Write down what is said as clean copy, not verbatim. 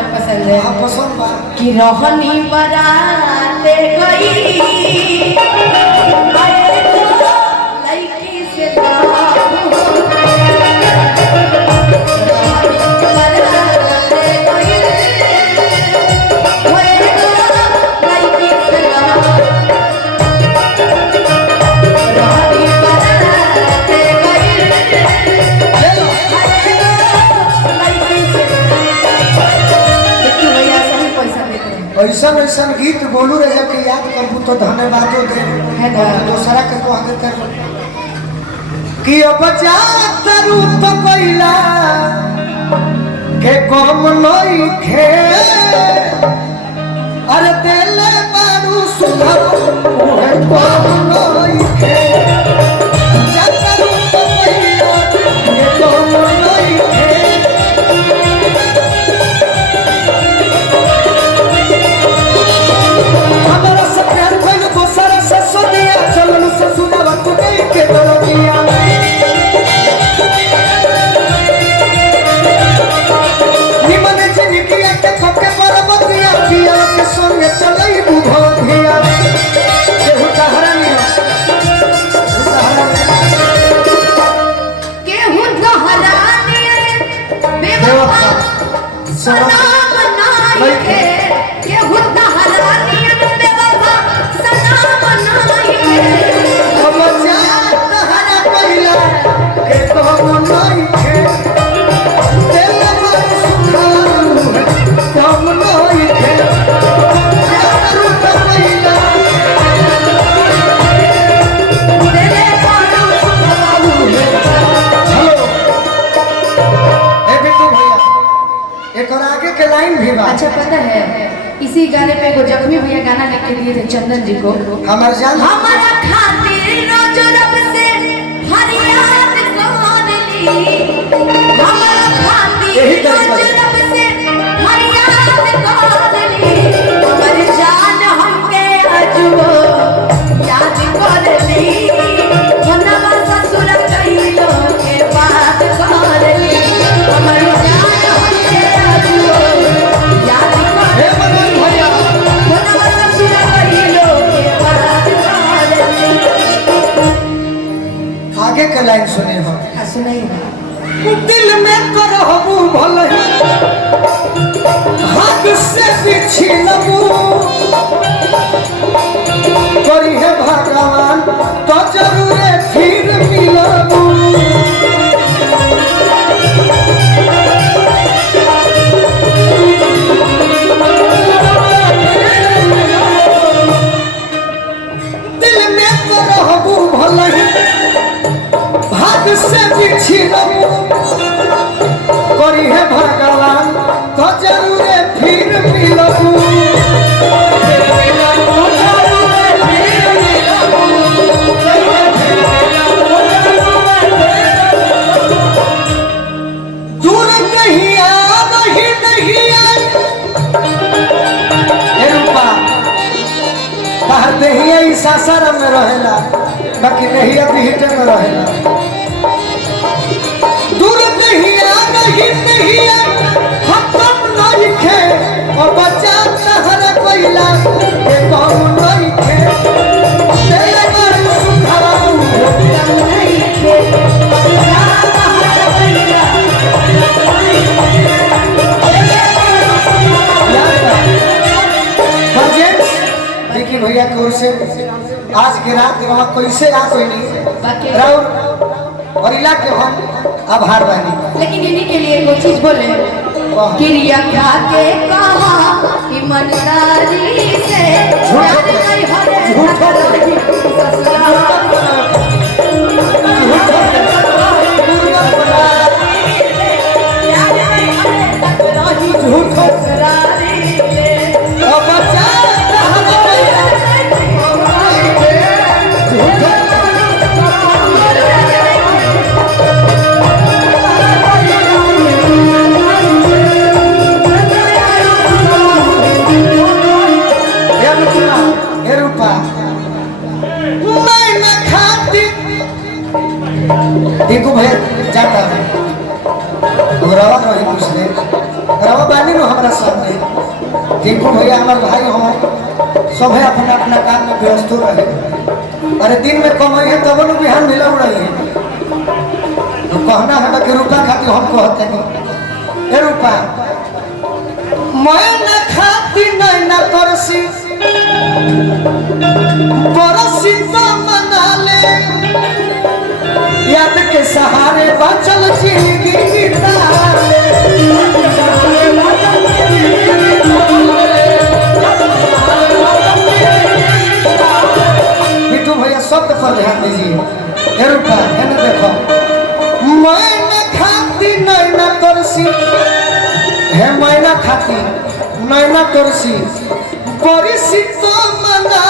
बहुत पसंद है। हाँ पसंद बा कि रोहनी बराते गई लड़की से ऐसा ऐसा गीत बोलू रे जब के याद करबू तो धन्यवाद दे है ना। दूसरा के को आगे कर कि अब जा करू तो पहिला के कम नई खे अरे देले बारू सुधर ओहे कम नई खे जा करू तो पहिला के कम नई खे हमारा से प्यार कोई दूसरा से सुनिया चलन से सुना वक्त नहीं के दरमिया निमन जिंदगी के खोके परबतिया पिया के संग चलई बुधोधिया केहू कहानी केहू दहरानी बेवफा सलाम नाई के केहू दहरानी बेवफा सलाम नाई के अब जा तहरा पहिला के कम नहीं खे दिल में सुखाऊ कम नहीं खे जा करू तो पहिला दिले पारू सुखाऊ हेलो ए बिट्टू भैया एक और आगे के लाइन भी बा अच्छा पता है इसी गाने पे को जख्मी भैया गाना लिख के दिए थे चंदन जी को हमार जान हमारा खातिर रोज रब से फरियाद कौन ली हमारा खातिर यही कर रोज रब से फरियाद कौन ली हमर जान हमके अजबो याद कर ली मनवा ससुर कहिलो के बात कर ली हमर जान हमके अजबो याद कर हे मनोज भैया मनवा ससुर कहिलो के बात कर ली आगे के लाइन सुने हो सुनाई ना दिल में करहबू भलही हाथ से बिछिलबू करी है भगवान तो जरूर फिर मिलबू दिल में करहबू भलही हाथ से बिछिलबू करी है भगवान तो जरूर फिर मिलबू दूर नहीं आ नहीं आ ए रूपा बाहर नहीं आई सासाराम में रहेला बाकी नहीं अभी हिटे में रहेला दूर नहीं आ नहीं आ खत्म नहीं खे और बच्चा तहर कोइला के कौन नहीं खे तेरे मन सुखाऊ नहीं के देखिए भैया की ओर से आज के रात वहाँ कैसे आ कोई नहीं राउर और इला के हम आभार बानी लेकिन इन्हीं के लिए कोई चीज बोले क्रिया खा के कहा ईमानदारी से याद नहीं हरे झूठ और बच्चा देखो भैया जाता है रवा नहीं पूछ ले रवा बानी नो हमारा सामने टिंकू भैया हमारे भाई हो सब है अपना अपना काम में व्यस्त रहे। अरे दिन में कमाई है तब लोग बिहान मिला रही है तो कहना है कि रुपा खाती हम कहते हैं ए रुपा मैं न खाती नहीं न तरसी बरसी तो मना ले याद के सहारे बचल जिंदगी बिता ले बिट्टू भैया शब्द पर ध्यान दीजिए। हे रुपा है ना देखो मैं न खाती नहीं न तरसी है मैं न खाती नहीं न तरसी बरसी तो मना